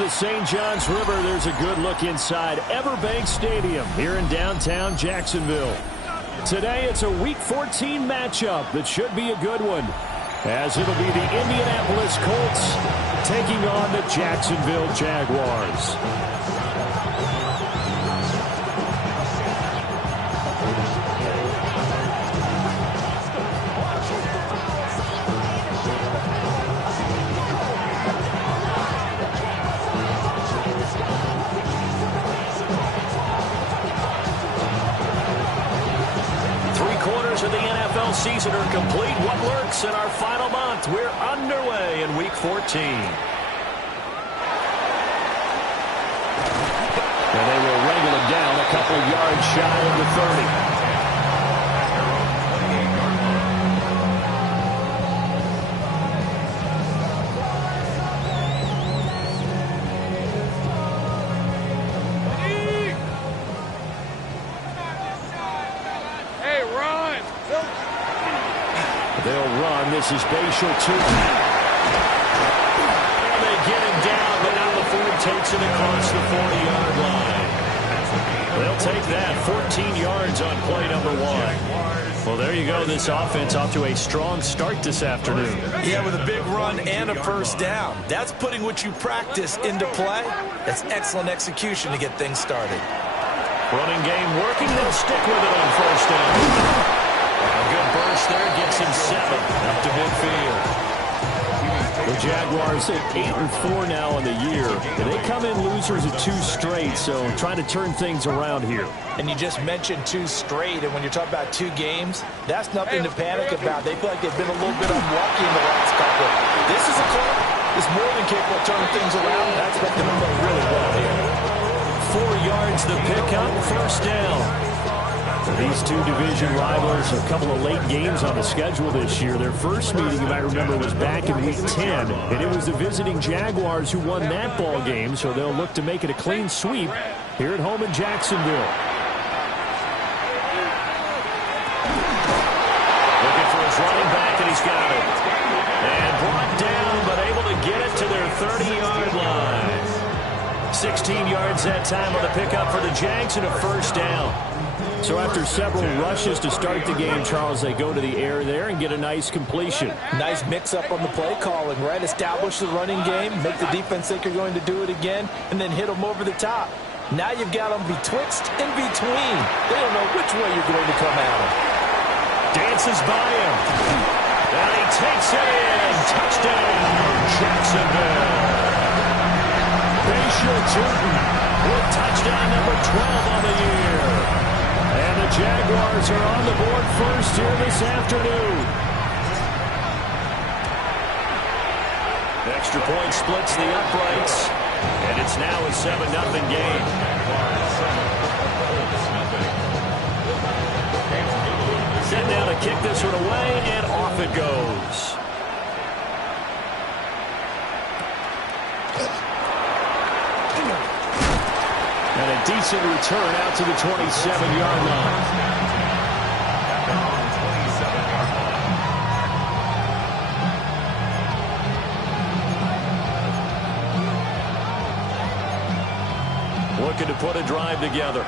the St. John's River, there's a good look inside Everbank Stadium here in downtown Jacksonville. Today, it's a Week 14 matchup that should be a good one, as it'll be the Indianapolis Colts taking on the Jacksonville Jaguars. Of the NFL season are complete. What lurks in our final month? We're underway in Week 14. And they will wrangle him down a couple yards shy of the 30. They'll run. This is Bashal 2. And they get him down, but not before he takes it across the 40-yard line. They'll take that. 14 yards on play number 1. Well, there you go. This offense off to a strong start this afternoon. Yeah, with a big run and a first down. That's putting what you practice into play. That's excellent execution to get things started. Running game working. They'll stick with it on first down. A good burst there, gets him 7 up to midfield. The Jaguars at 8-4 now in the year. They come in losers at 2 straight, so trying to turn things around here. And you just mentioned 2 straight, and when you're talking about 2 games, that's nothing to panic about. They feel like they've been a little bit unlucky in the last couple. This is a club that's more than capable of turning things around. I expect them to play really well here. 4 yards the pickup, first down. These 2 division rivals, a couple of late games on the schedule this year. Their first meeting, you might remember, was back in Week 10, and it was the visiting Jaguars who won that ball game, so they'll look to make it a clean sweep here at home in Jacksonville. Looking for his running back, and he's got it. And brought down, but able to get it to their 30-yard line. 16 yards that time on the pickup for the Jags and a first down. So after several rushes to start the game, Charles, they go to the air there and get a nice completion. Nice mix-up on the play calling, right? Establish the running game, make the defense think you're going to do it again, and then hit them over the top. Now you've got them betwixt and between. They don't know which way you're going to come at them. Dances by him. And he takes it in. Touchdown, Jacksonville. Bashal Tutin with touchdown number 12 on the year. And the Jaguars are on the board first here this afternoon. Extra point splits the uprights, and it's now a 7-0 game. Set now to kick this one away, and off it goes. And a decent return out to the 27-yard line. Looking to put a drive together.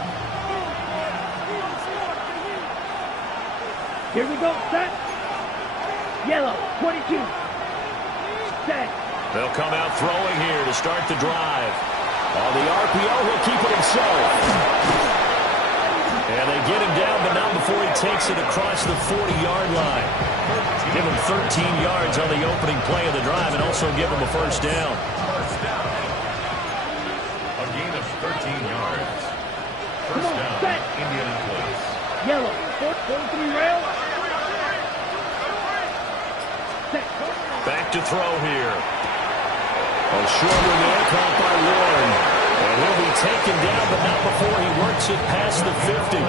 Here we go, set. Yellow, 22. Set. They'll come out throwing here to start the drive. On the RPO, he'll keep it himself. And they get him down, but not before he takes it across the 40-yard line. Give him 13 yards on the opening play of the drive and also give him a first down. A gain of 13 yards. First down, Indianapolis. Yellow, 43 rail. Set. Back to throw here. A short one there, caught by Warren. And he'll be taken down, but not before he works it past the 50.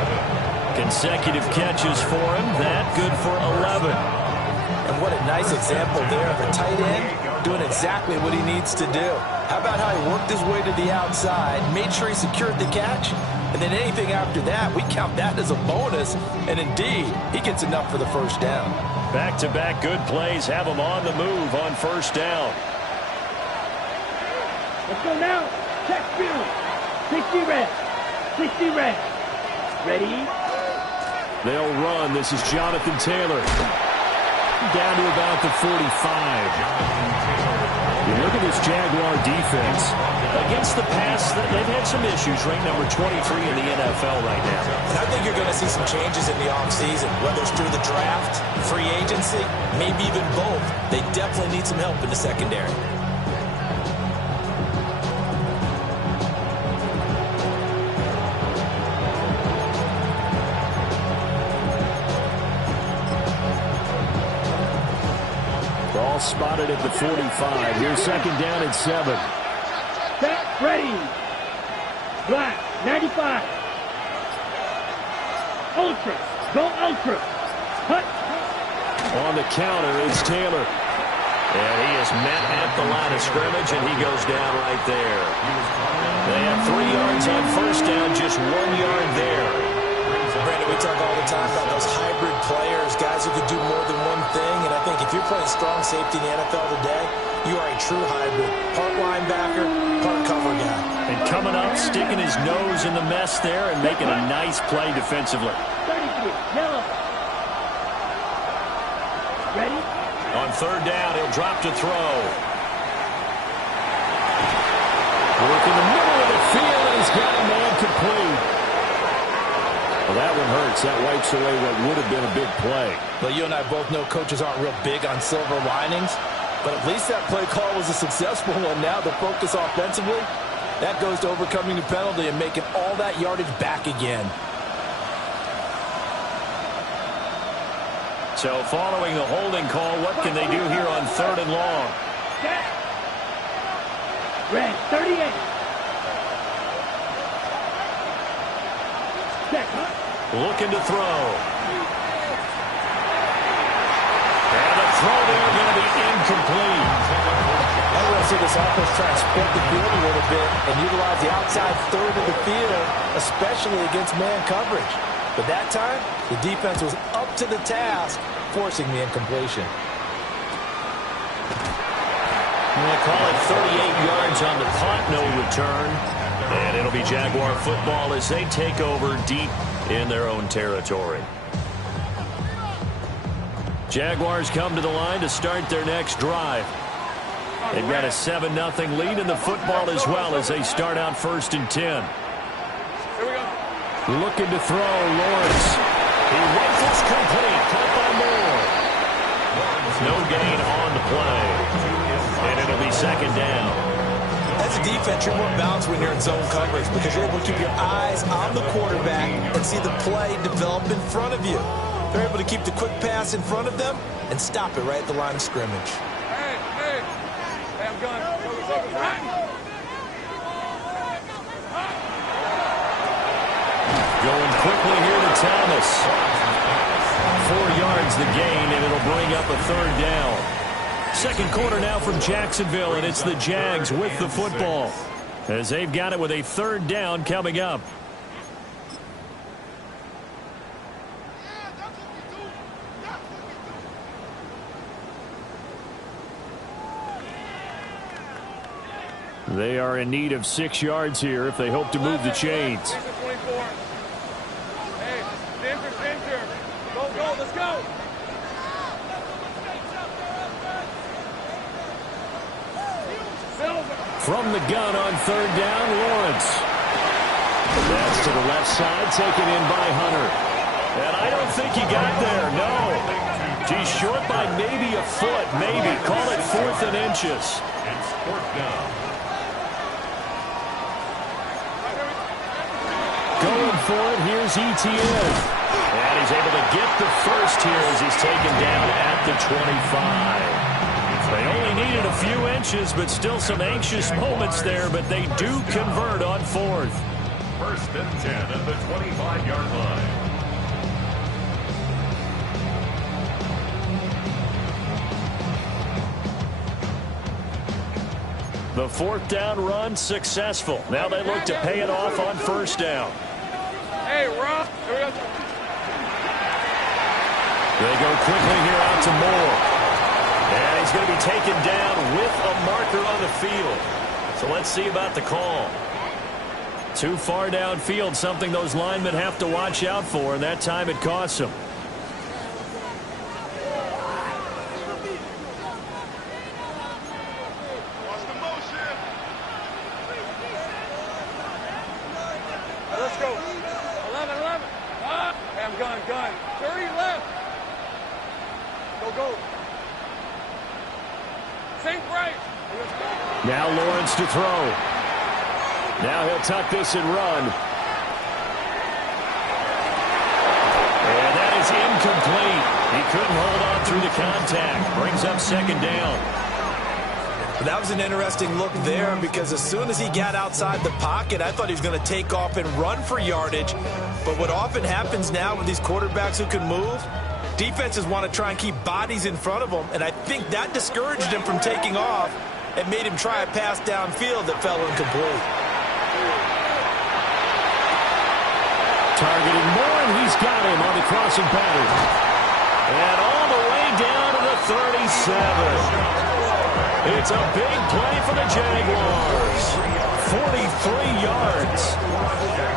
Consecutive catches for him. That good for 11. And what a nice example there of a tight end doing exactly what he needs to do. How about how he worked his way to the outside, made sure he secured the catch, and then anything after that, we count that as a bonus. And indeed, he gets enough for the first down. Back-to-back good plays have him on the move on first down. Let's go now. Check field. 60 red. 60 red. Ready? They'll run. This is Jonathan Taylor. Down to about the 45. You look at this Jaguar defense. Against the pass, they've had some issues. Ranked number 23 in the NFL right now. And I think you're going to see some changes in the offseason, whether it's through the draft, free agency, maybe even both. They definitely need some help in the secondary. Ball spotted at the 45. Here's second down and 7. Set, ready. Black, 95. Ultra, go ultra. Hut. On the counter is Taylor. And he is met at the line of scrimmage, and he goes down right there. They have 3 yards on first down, just 1 yard there. Brandon, we talk all the time about those hybrid players, guys who could do more than one thing. And I think if you're playing strong safety in the NFL today, you are a true hybrid. Part linebacker, part cover guy. And coming up, sticking his nose in the mess there and making a nice play defensively. 33, yellow. Ready? On third down, he'll drop to throw. Work in the middle of the field, and he's got a man complete. Well, that one hurts. That wipes away what would have been a big play. Well, you and I both know coaches aren't real big on silver linings, but at least that play call was a successful one. Now the focus offensively, that goes to overcoming the penalty and making all that yardage back again. So following the holding call, what can they do here on third and long? Red, 38. Check. Looking to throw. And the throw there going to be incomplete. I'm going to see this offense try and spread the field a little bit and utilize the outside third of the field, especially against man coverage. But that time, the defense was up to the task, forcing the incompletion. I'm going to call it 38 yards on the punt, no return. And it'll be Jaguar football as they take over deep in their own territory. Jaguars come to the line to start their next drive. They've got a 7-0 lead in the football as well as they start out 1st and 10. Looking to throw, Lawrence. He rifles complete. Caught by Moore. No gain on the play. And it'll be second down. As a defense, you're more balanced when you're in zone coverage because you're able to keep your eyes on the quarterback and see the play develop in front of you. They're able to keep the quick pass in front of them and stop it right at the line of scrimmage. Hey, I'm gone. Going quickly here to Thomas. 4 yards the gain, and it'll bring up a third down. Second quarter now from Jacksonville, and it's the Jags with the football as they've got it with a third down coming up. They are in need of 6 yards here if they hope to move the chains. Hey, center. Go, let's go. From the gun on third down, Lawrence. That's to the left side, taken in by Hunter. And I don't think he got there, no. He's short by maybe a foot, maybe. Call it 4th and inches. It's 4th down. Going for it, here's Etienne. And he's able to get the first here as he's taken down at the 25. They only needed a few inches, but still some anxious moments there, but they do convert on 4th. 1st and 10 at the 25-yard line. The 4th down run successful. Now they look to pay it off on 1st down. Hey, Rob. Here we go. They go quickly here out to Moore. And he's going to be taken down with a marker on the field. So let's see about the call. Too far downfield, something those linemen have to watch out for, and that time it costs them. Let's go. 11, 11. Hey, I'm gun. 30 left. Go. Sink right. Now Lawrence to throw. Now he'll tuck this and run. And that is incomplete. He couldn't hold on through the contact. Brings up second down. That was an interesting look there because as soon as he got outside the pocket, I thought he was going to take off and run for yardage. But what often happens now with these quarterbacks who can move, defenses want to try and keep bodies in front of them, and I think that discouraged him from taking off and made him try a pass downfield that fell incomplete. Targeting Moore, and he's got him on the crossing pattern. And all the way down to the 37. It's a big play for the Jaguars. 43 yards.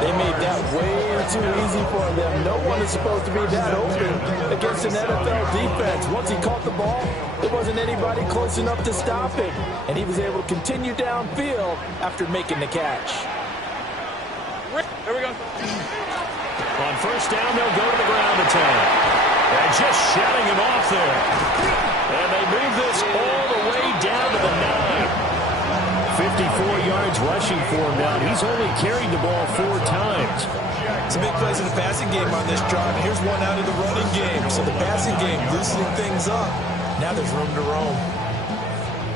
They made that way too easy for them. No one is supposed to be that open against an NFL defense. Once he caught the ball, there wasn't anybody close enough to stop him. And he was able to continue downfield after making the catch. Here we go. On first down, they'll go to the ground attack. And just shutting him off there. And they move this all the way down to the 9. 54 yards rushing for him now. He's only carried the ball 4 times. Some big plays in the passing game on this drive. Here's one out of the running game. So the passing game loosening things up. Now there's room to roam.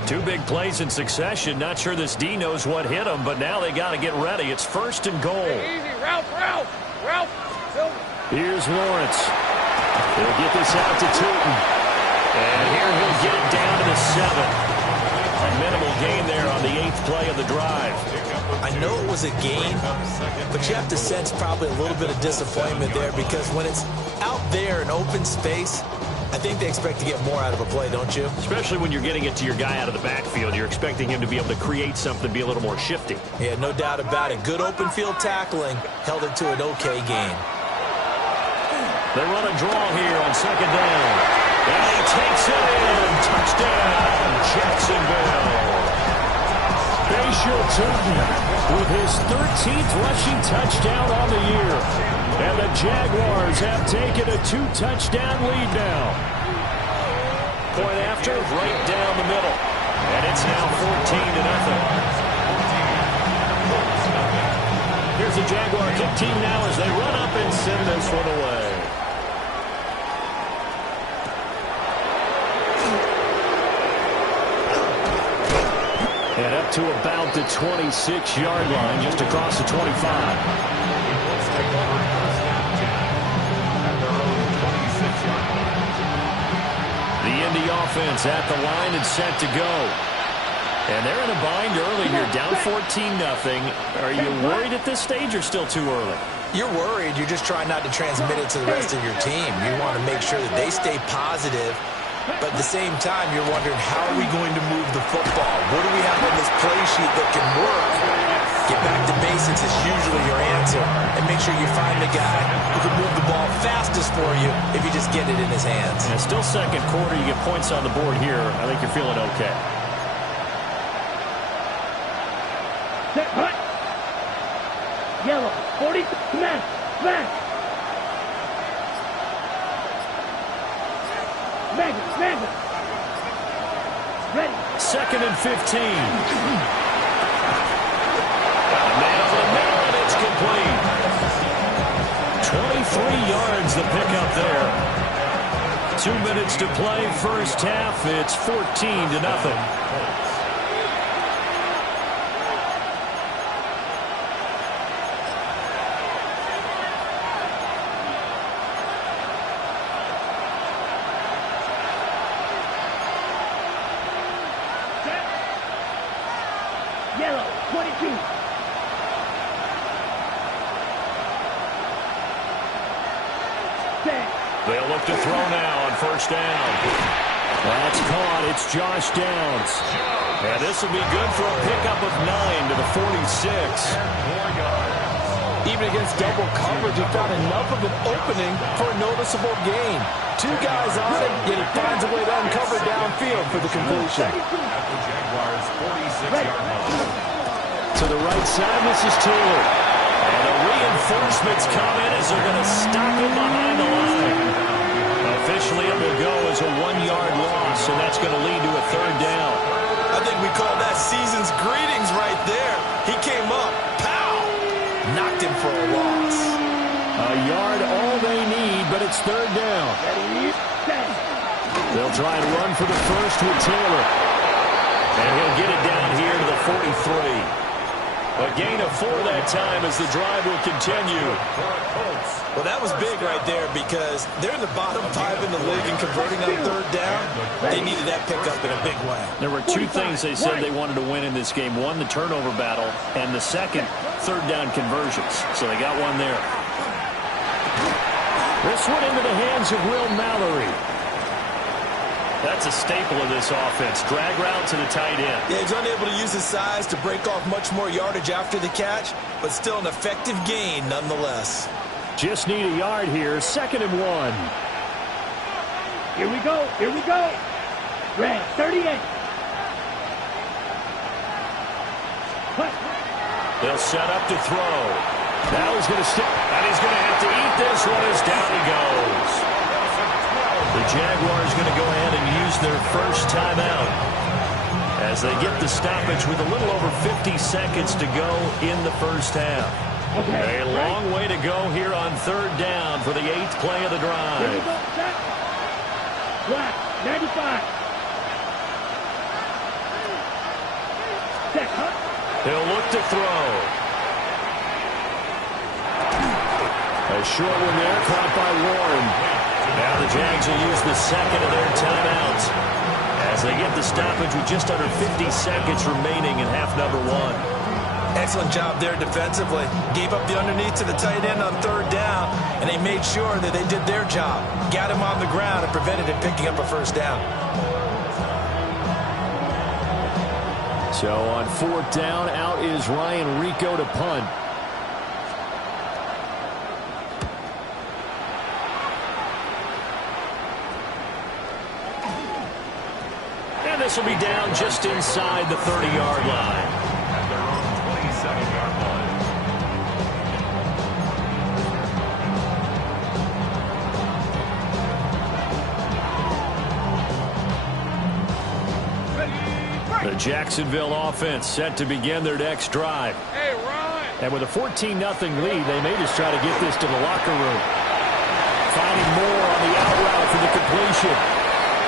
2 big plays in succession. Not sure this D knows what hit him, but now they got to get ready. It's first and goal. Easy. Ralph. Here's Lawrence. He'll get this out to Tootin. And here he'll get it down to the 7. A minimal gain there on the 8th play of the drive. I know it was a gain, but you have to sense probably a little bit of disappointment there because when it's out there in open space, I think they expect to get more out of a play, don't you? Especially when you're getting it to your guy out of the backfield. You're expecting him to be able to create something, be a little more shifty. Yeah, no doubt about it. Good open field tackling held it to an okay gain. They run a draw here on second down. And he takes it in. Touchdown, Jacksonville. Bashir Tootin with his 13th rushing touchdown on the year. And the Jaguars have taken a 2-touchdown lead now. Point after, right down the middle. And it's now 14-0. Here's the Jaguar kick team now as they run up and send this one away. And up to about the 26-yard line, just across the 25. The Indy offense at the line and set to go. And they're in a bind early here, down 14-0. Are you worried at this stage or still too early? You're worried. You're just trying not to transmit it to the rest of your team. You want to make sure that they stay positive. But at the same time, you're wondering, how are we going to move the football? What do we have on this play sheet that can work? Get back to basics is usually your answer. And make sure you find the guy who can move the ball fastest for you if you just get it in his hands. And still second quarter, you get points on the board here. I think you're feeling okay. Set, hut. Yellow, 40, smash. Magnet. Ready. Second and 15. Man over the middle, and it's complete. 23 yards the pickup there. 2 minutes to play, first half. It's 14-0. Yellow, 22. They'll look to throw now on first down. That's caught. It's Josh Downs. And this will be good for a pickup of 9 to the 46. Even against double coverage, he found enough of an opening for a noticeable gain. 2 guys on it, yet he finds a way to uncover downfield for the completion. At the Jaguars' 46-yard line. To the right side, this is Taylor. And the reinforcements come in as they're going to stop him behind the line. Officially, it will go as a 1-yard loss, and that's going to lead to a 3rd down. I think we call that season's greetings right there. He came up, pow, knocked him for a loss. A yard all they need, but it's 3rd down. They'll try and run for the first with Taylor. And he'll get it down here to the 43. A gain of 4 that time as the drive will continue. Well, that was big right there because they're in the bottom 5 in the league and converting on 3rd down. They needed that pickup in a big way. There were 2 things they said they wanted to win in this game. One, the turnover battle, and the second, 3rd down conversions. So they got one there. This one into the hands of Will Mallory. That's a staple of this offense. Drag route to the tight end. Yeah, he's unable to use his size to break off much more yardage after the catch, but still an effective gain nonetheless. Just need a yard here. 2nd and 1. Here we go. Here we go. Red, 38. They'll set up to throw. Now he's going to step, and he's going to have to eat this one as down he goes. The Jaguars going to go ahead and use their first timeout as they get the stoppage with a little over 50 seconds to go in the first half. A long way to go here on 3rd down for the 8th play of the drive. Here we go, set. Black, 95. Set, huh? He'll look to throw. A short one there, caught by Warren. Now the Jags will use the 2nd of their timeouts as they get the stoppage with just under 50 seconds remaining in half number 1. Excellent job there defensively. Gave up the underneath to the tight end on 3rd down, and they made sure that they did their job. Got him on the ground and prevented him picking up a 1st down. So on 4th down, out is Ryan Rico to punt. This will be down just inside the 30-yard line. At their own 27-yard line. The Jacksonville offense set to begin their next drive. Hey, Ron! And with a 14-0 lead, they may just try to get this to the locker room. Finding more on the out route for the completion.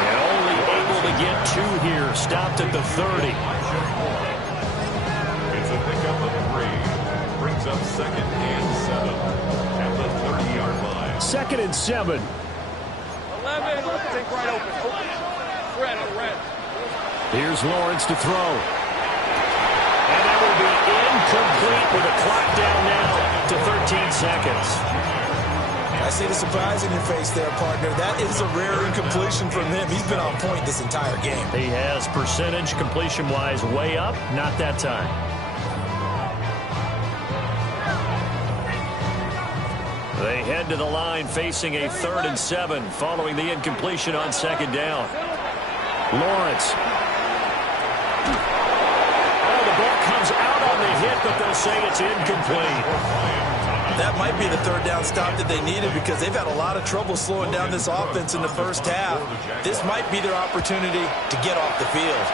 And only able to get 2 here. Stopped at the 30. It's a pickup of 3. Brings up 2nd and 7 at the 30-yard line. 2nd and 7. 11. Take right open. Red on red. Here's Lawrence to throw. And that will be incomplete with a clock down now to 13 seconds. I see the surprise in your face there, partner. That is a rare incompletion from him. He's been on point this entire game. He has percentage completion-wise way up. Not that time. They head to the line facing a 3rd and 7 following the incompletion on 2nd down. Lawrence. Oh, the ball comes out on the hit, but they'll say it's incomplete. That might be the 3rd down stop that they needed because they've had a lot of trouble slowing down this offense in the first half. This might be their opportunity to get off the field.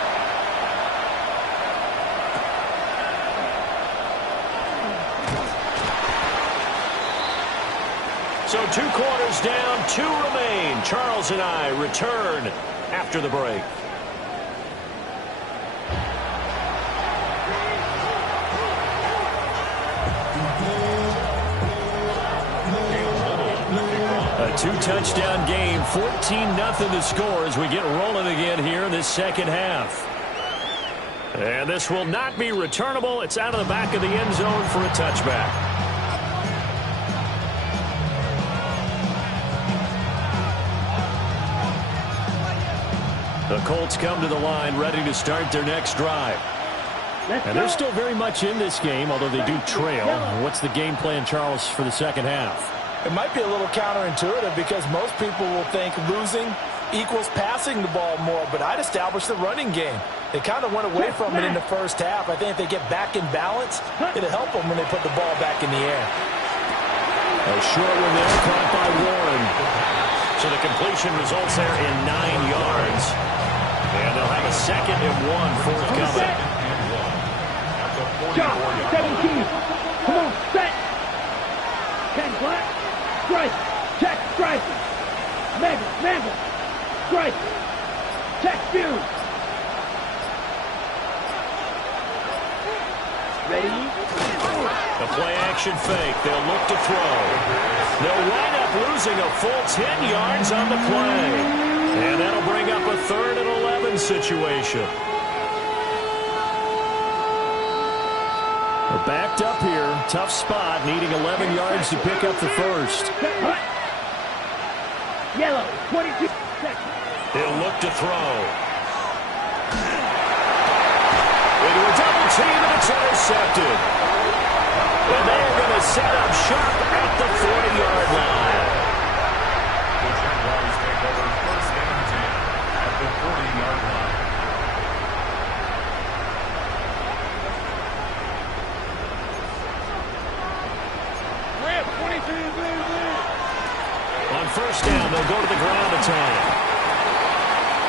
So 2 quarters down, 2 remain. Charles and I return after the break. A 2-touchdown game, 14-0 the score as we get rolling again here in this second half. And this will not be returnable. It's out of the back of the end zone for a touchback. The Colts come to the line ready to start their next drive. And they're still very much in this game, although they do trail. What's the game plan, Charles, for the second half? It might be a little counterintuitive because most people will think losing equals passing the ball more, but I'd establish the running game. They kind of went away from it in the first half. I think if they get back in balance, it'll help them when they put the ball back in the air. A short one there, caught by Warren. So the completion results there in 9 yards. And they'll have a 2nd and 1 forthcoming. Job, 17. Come on, set. 10 black. Strike. Check, strike. Mega. Strike. Check, view. Ready? The play action fake. They'll look to throw. They'll wind up losing a full 10 yards on the play. And that'll bring up a 3rd and 11 situation. They're backed up here. Tough spot, needing 11 yards to pick up the first. Yellow, 22. They'll look to throw. Into a double team, and it's intercepted. And they are going to set up shop at the 40-yard line. The Jaguars take over 1st and 10 at the 40-yard line. Red, 22. On 1st down, they'll go to the ground attack.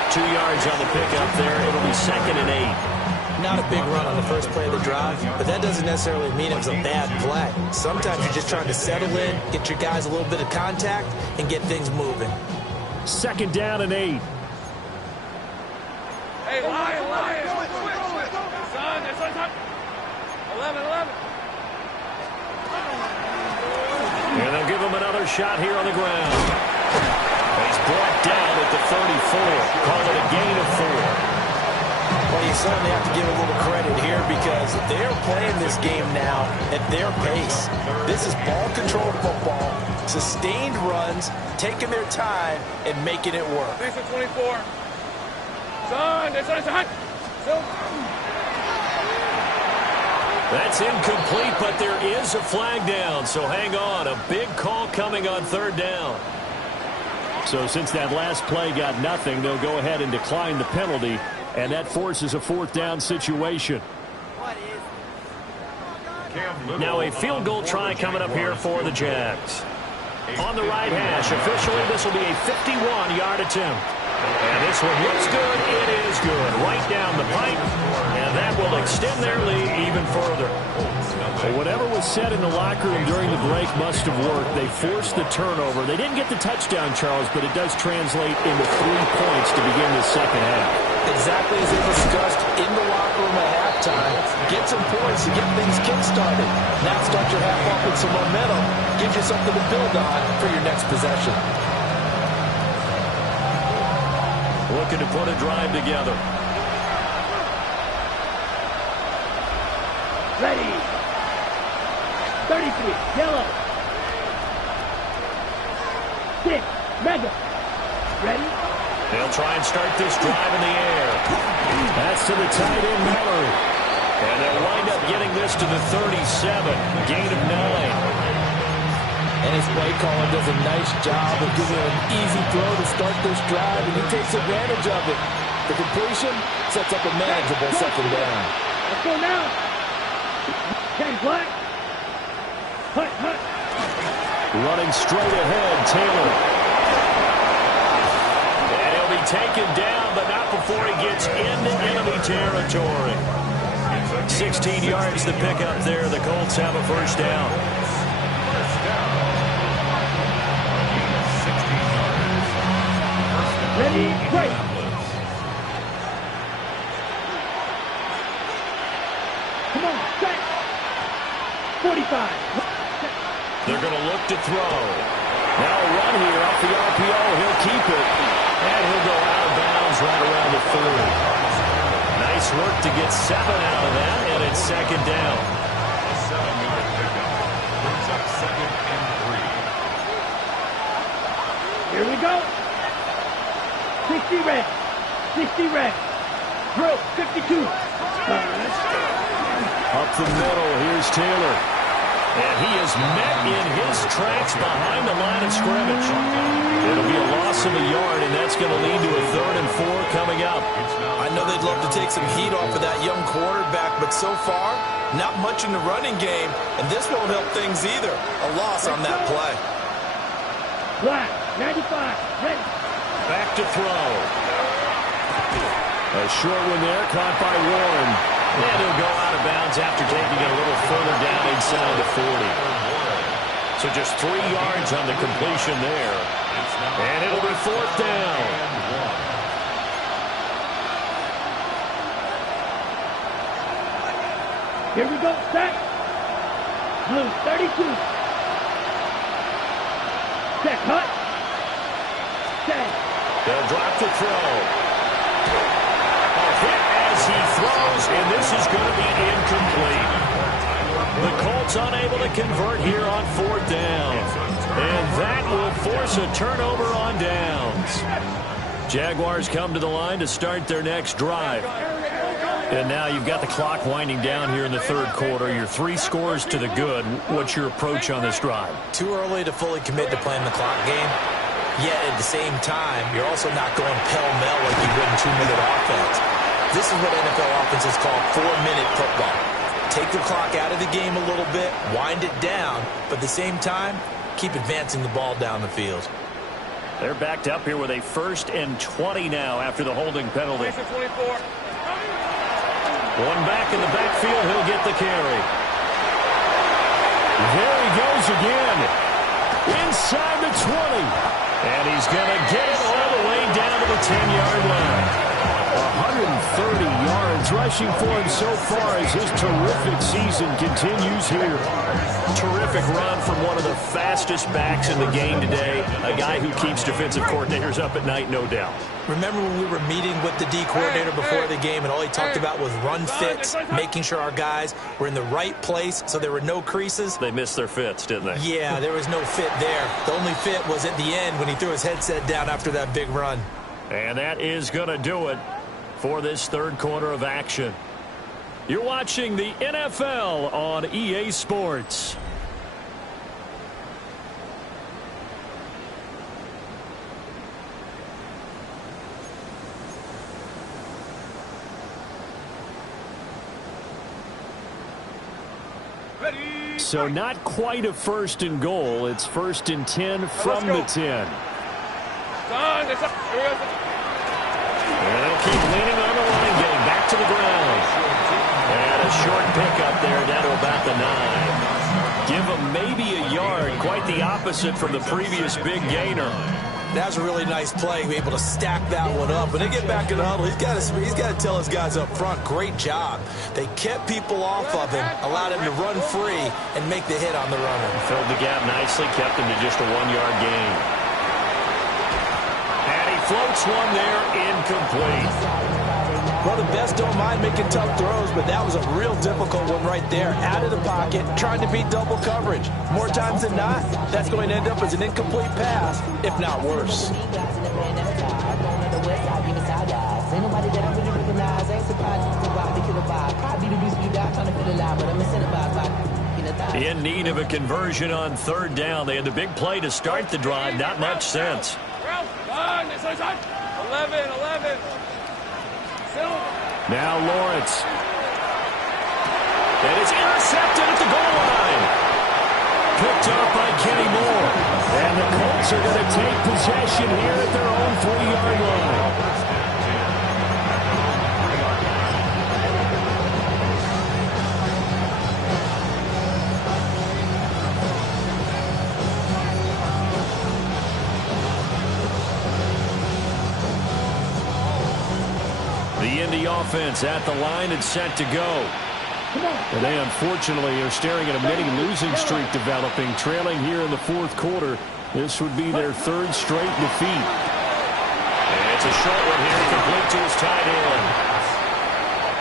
2 yards on the pickup there. It'll be 2nd and 8. Not a big run on the first play of the drive, but that doesn't necessarily mean it was a bad play. Sometimes you're just trying to settle in, get your guys a little bit of contact, and get things moving. 2nd down and 8. Hey, Lion. Son, that's on. 11. And they'll give him another shot here on the ground. He's brought down at the 34. Call it a gain of 4. Well, you certainly have to give a little credit here because they're playing this game now at their pace. This is ball control football, sustained runs, taking their time, and making it work. Next to 24. Son, that's on. That's incomplete, but there is a flag down, so hang on. A big call coming on 3rd down. So since that last play got nothing, they'll go ahead and decline the penalty, and that forces a 4th down situation. Now a field goal try coming up here for the Jags. On the right hash, officially this will be a 51-yard attempt. And this one looks good. It is good. Right down the pipe. And that will extend their lead even further. Well, whatever was said in the locker room during the break must have worked. They forced the turnover. They didn't get the touchdown, Charles, but it does translate into 3 points to begin the second half. Exactly as they discussed in the locker room at halftime. Get some points to get things kick-started. Now start your half off with some momentum. Gives you something to build on for your next possession. Looking to put a drive together. Ready. 33. Yellow. 6. Mega. Ready. They'll try and start this drive in the air. That's to the tight end, Miller. And they'll wind up getting this to the 37. Gain of 9. And his play caller does a nice job of giving him an easy throw to start this drive, and he takes advantage of it. The completion sets up a manageable 2nd down. Let's go now. 10 black. Hut. Running straight ahead, Taylor. And he'll be taken down, but not before he gets into enemy territory. 16 yards to pick up there. The Colts have a 1st down. Ready, break. Come on, set. 45. They're going to look to throw. Now a run here off the RPO. He'll keep it. And he'll go out of bounds right around the 40. Nice work to get 7 out of that, and it's 2nd down. A 7-yard pickup brings up 2nd and 3. Here we go. 60 red. 60 60 red. Drill, 52. Up the middle, here's Taylor. And he is met in his tracks behind the line of scrimmage. It'll be a loss of a yard, and that's going to lead to a 3rd and 4 coming up. I know they'd love to take some heat off of that young quarterback, but so far, not much in the running game, and this won't help things either. A loss on that play. Black, 95, ready. Back to throw. A short one there, caught by Warren. And he'll go out of bounds after taking it a little further down inside the 40. So just 3 yards on the completion there. And it'll be 4th down. Here we go, set. Blue, 32. Set, cut. Set. They'll drop the throw. A hit as he throws, and this is going to be incomplete. The Colts unable to convert here on 4th down. And that will force a turnover on downs. Jaguars come to the line to start their next drive. And now you've got the clock winding down here in the 3rd quarter. You're 3 scores to the good. What's your approach on this drive? Too early to fully commit to playing the clock game. Yet at the same time, you're also not going pell-mell like you would in 2-minute offense. This is what NFL offenses call 4-minute football. Take the clock out of the game a little bit, wind it down, but at the same time, keep advancing the ball down the field. They're backed up here with a 1st and 20 now after the holding penalty. 24. One back in the backfield, he'll get the carry. There he goes again. Inside the 20. And he's going to get it all the way down to the 10-yard line. 130 yards rushing for him so far as his terrific season continues here. Terrific run from one of the fastest backs in the game today. A guy who keeps defensive coordinators up at night, no doubt. Remember when we were meeting with the D coordinator before the game and all he talked about was run fits, making sure our guys were in the right place so there were no creases? They missed their fits, didn't they? Yeah, there was no fit there. The only fit was at the end when he threw his headset down after that big run. And that is going to do it for this 3rd quarter of action. You're watching the NFL on EA Sports. So not quite a 1st and goal. It's 1st and 10 from the 10. And they'll keep leaning on the line, getting back to the ground. And a short pickup there down to about the 9. Give them maybe a yard, quite the opposite from the previous big gainer. That's a really nice play, be able to stack that one up. When they get back in the huddle, he's got to tell his guys up front, great job. They kept people off of him, allowed him to run free and make the hit on the runner. Filled the gap nicely, kept him to just a 1-yard gain. And he floats one there, incomplete. Well, the best don't mind making tough throws, but that was a real difficult one right there. Out of the pocket, trying to beat double coverage. More times than not, that's going to end up as an incomplete pass, if not worse. In need of a conversion on 3rd down. They had the big play to start the drive. Not much sense. 11. Now Lawrence. And it's intercepted at the goal line. Picked up by Kenny Moore. And the Colts are going to take possession here at their own 3-yard line. The Indy offense at the line and set to go. And they unfortunately are staring at a mini losing streak developing, trailing here in the 4th quarter. This would be their 3rd straight defeat. And it's a short one here, complete to his tight end.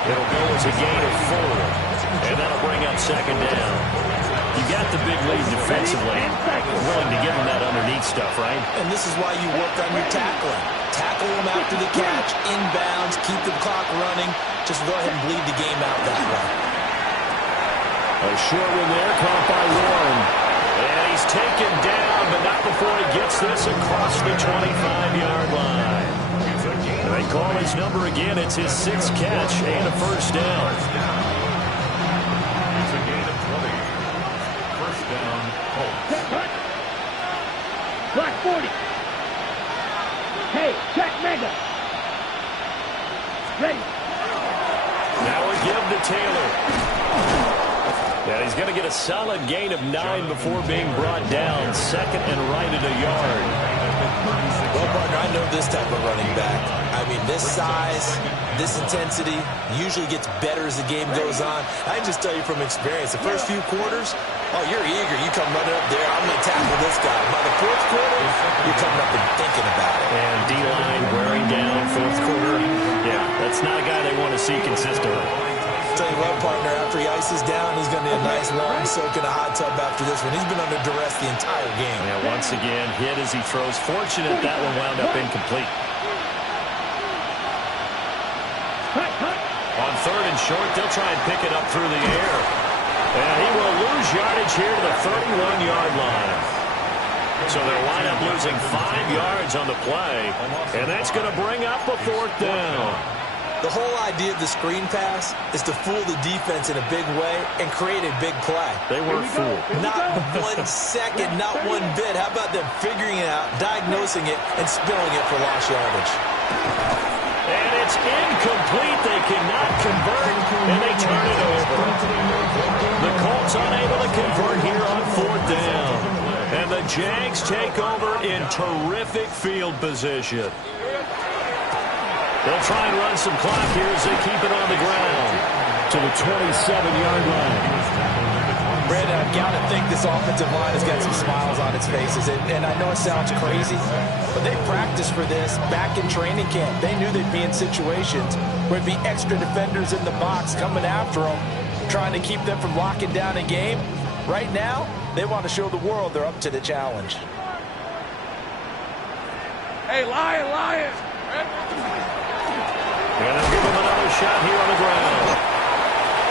It'll go as a gain of 4. And that'll bring up 2nd down. You got the big lead defensively. You're willing to give them that underneath stuff, right? And this is why you work on your tackling. Tackle them after the catch, inbounds, keep the clock running. Just go ahead and bleed the game out that way. A short one there, caught by Warren. And he's taken down, but not before he gets this across the 25-yard line. They call his number again. It's his 6th catch and a first down. It's a gain of 20. First down, Colts. Block 40. Hey, check mega. Ready. Now we give to Taylor. And he's going to get a solid gain of 9 before being brought down. 2nd and right at a yard. Well, partner, I know this type of running back. I mean, this size, this intensity usually gets better as the game goes on. I can just tell you from experience, the first few quarters, oh, you're eager. You come running up there, I'm going to tackle this guy. By the 4th quarter, you're coming up and thinking about it. And D-line wearing down 4th quarter. Yeah, that's not a guy they want to see consistently. Tell you what, partner, after he ices down, he's going to need a nice long soak in a hot tub after this one. He's been under duress the entire game. Yeah, once again, hit as he throws. Fortunate that one wound up incomplete. On 3rd and short, they'll try and pick it up through the air. And he will lose yardage here to the 31-yard line. So they'll wind up losing 5 yards on the play. And that's going to bring up a 4th down. The whole idea of the screen pass is to fool the defense in a big way and create a big play. They weren't fooled. Not 1 second, not 1 bit. How about them figuring it out, diagnosing it, and spilling it for lost yardage? And it's incomplete. They cannot convert, and they turn it over. The Colts unable to convert here on 4th down. And the Jags take over in terrific field position. They'll try and run some clock here as they keep it on the ground. To the 27-yard line. Brandon, I've got to think this offensive line has got some smiles on its faces. And I know it sounds crazy, but they practiced for this back in training camp. They knew they'd be in situations where there'd be extra defenders in the box coming after them, trying to keep them from locking down a game. Right now, they want to show the world they're up to the challenge. Hey, Lion! And they'll give him another shot here on the ground.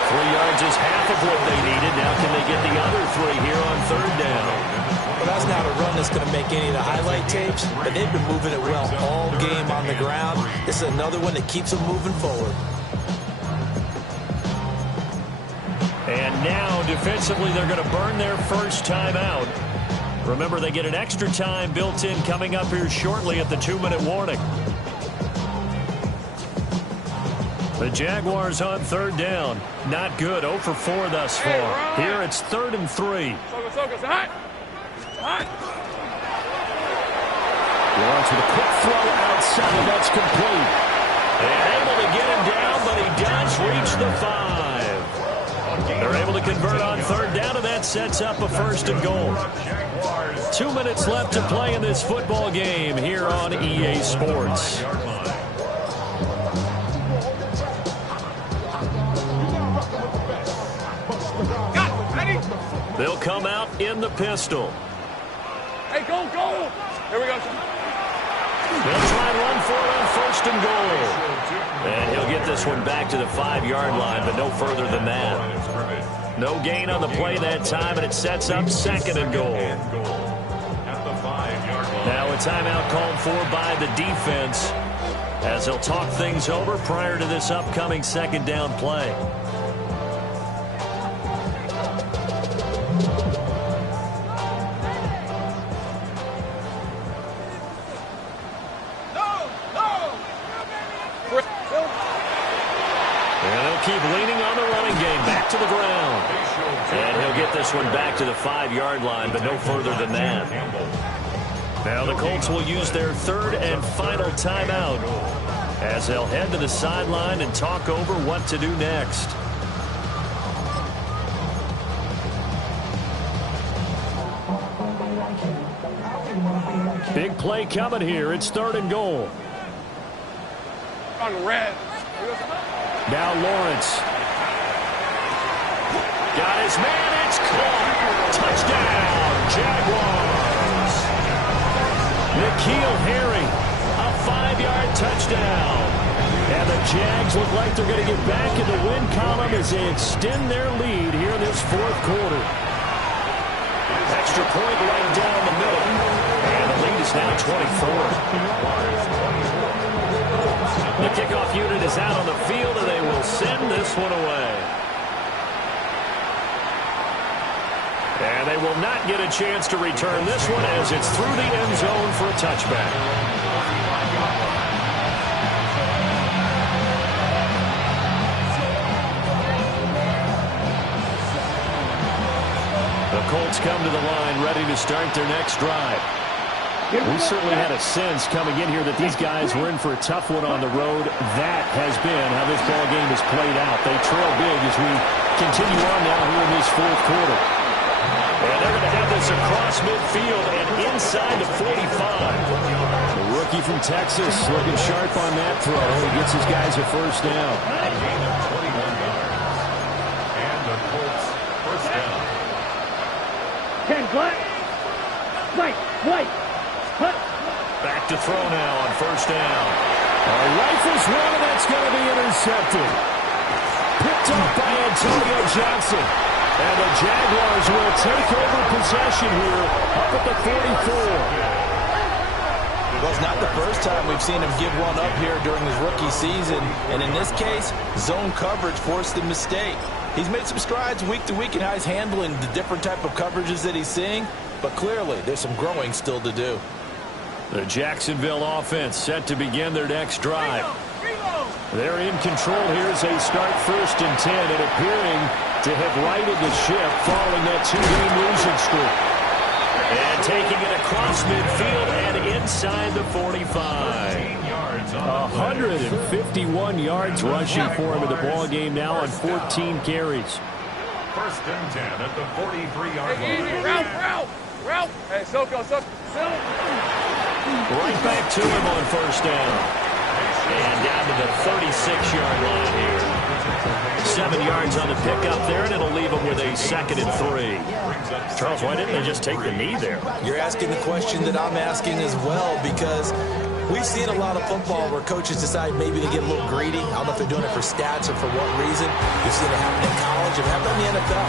3 yards is half of what they needed. Now can they get the other 3 here on 3rd down? Well, that's not a run that's going to make any of the highlight tapes, but they've been moving it well all game on the ground. This is another one that keeps them moving forward. And now, defensively, they're going to burn their first time out. Remember, they get an extra time built in coming up here shortly at the 2-minute warning. The Jaguars on 3rd down. Not good. 0 for 4 thus far. Here it's 3rd and 3. Lawrence with a quick throw outside. That's complete. And able to get him down, but he does reach the 5. They're able to convert on 3rd down, and that sets up a 1st and goal. 2 minutes left to play in this football game here on EA Sports. They'll come out in the pistol. Hey, go! Here we go. They'll try and run for it on 1st and goal. And he'll get this one back to the 5-yard line, but no further than that. No gain on the play that time, and it sets up 2nd and goal. Now a timeout called for by the defense as they'll talk things over prior to this upcoming 2nd down play. Keep leaning on the running game. Back to the ground. And he'll get this one back to the 5-yard line, but no further than that. Now the Colts will use their 3rd and final timeout as they'll head to the sideline and talk over what to do next. Big play coming here. It's 3rd and goal. On red. Now Lawrence. Got his man. It's caught. Jags look like they're going to get back in the win column as they extend their lead here in this fourth quarter. Extra point right down the middle. And the lead is now 24. The kickoff unit is out on the field, and they will send this one away. And they will not get a chance to return this one as it's through the end zone for a touchback. The Colts come to the line ready to start their next drive. We certainly had a sense coming in here that these guys were in for a tough one on the road. That has been how this ball game has played out. They trail big as we continue on now here in this fourth quarter. And they're going to have this across midfield and inside the 45. The rookie from Texas looking sharp on that throw. He gets his guys a first down. A gain of 21 yards. And the Colts first down. 10 black. White. Hut. Back to throw now on first down. Rifles one, and that's going to be intercepted. Picked up by Antonio Johnson. And the Jaguars will take over possession here up at the 44. Well, it's not the first time we've seen him give one up here during his rookie season. And in this case, zone coverage forced the mistake. He's made some strides week to week in how he's handling the different type of coverages that he's seeing. But clearly, there's some growing still to do. The Jacksonville offense set to begin their next drive. They're in control here as they start 1st and 10 and appearing to have righted the ship following that 2-game losing streak. And taking it across midfield and inside the 45. 151 yards rushing for him in the ball game now on 14 carries. 1st and 10 at the 43-yard Hey, easy. line. Route. Hey, Silko. Right back to him on first down. And down to the 36-yard line here. 7 yards on the pickup there, and it'll leave him with a 2nd and 3. Charles, why didn't they just take the knee there? You're asking the question that I'm asking as well, because we've seen a lot of football where coaches decide maybe to get a little greedy. I don't know if they're doing it for stats or for what reason. You've seen it happen in college. It happened in the NFL.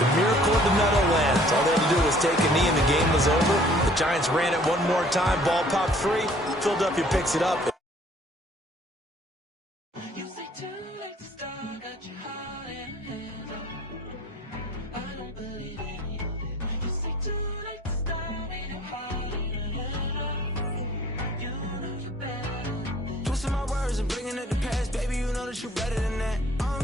The miracle of the Meadowlands. All they had to do was take a knee and the game was over. The Giants ran it one more time. Ball popped free. Philadelphia picks it up. Twisting my words and bringing it to pass, baby, you know that you better